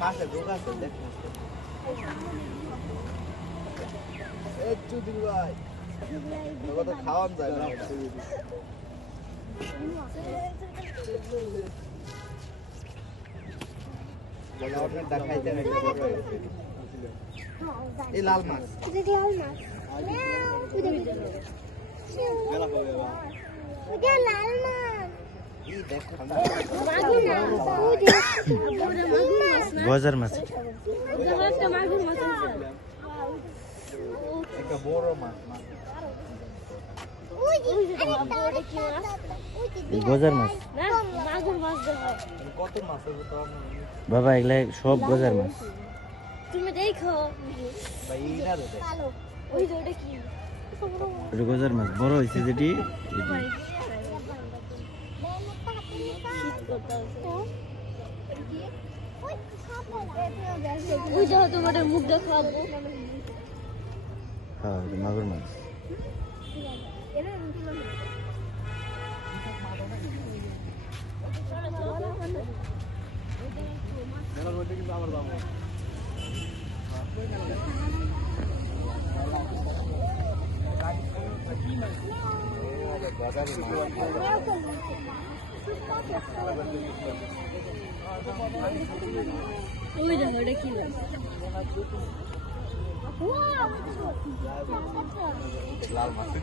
মাছের রোগ আছে দেখ এই চুদির ভাই তোকে তো খাওয়ান যায় না বলে আপনি দেখাই দেন এই লাল মাছ লাল মাছ ওটা লাল মাছ গজার মাছ একটা বড় মাছ গজার মাছ কত মাছ হবে তো বাবা এগুলা সব গজার মাছ তুমি দেখো ভাই এইটা রে ওই যে ওটা কি ওটা গজার মাছ বড় হয়েছে যেটি ওই যে তোমার মুখ দেখাবো হ্যাঁ এটা মাগুর মাছ ওই দেখো ওটা কি লাল মাছ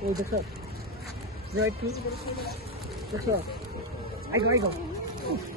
Oh, that's up. Right, too. That's up. I go.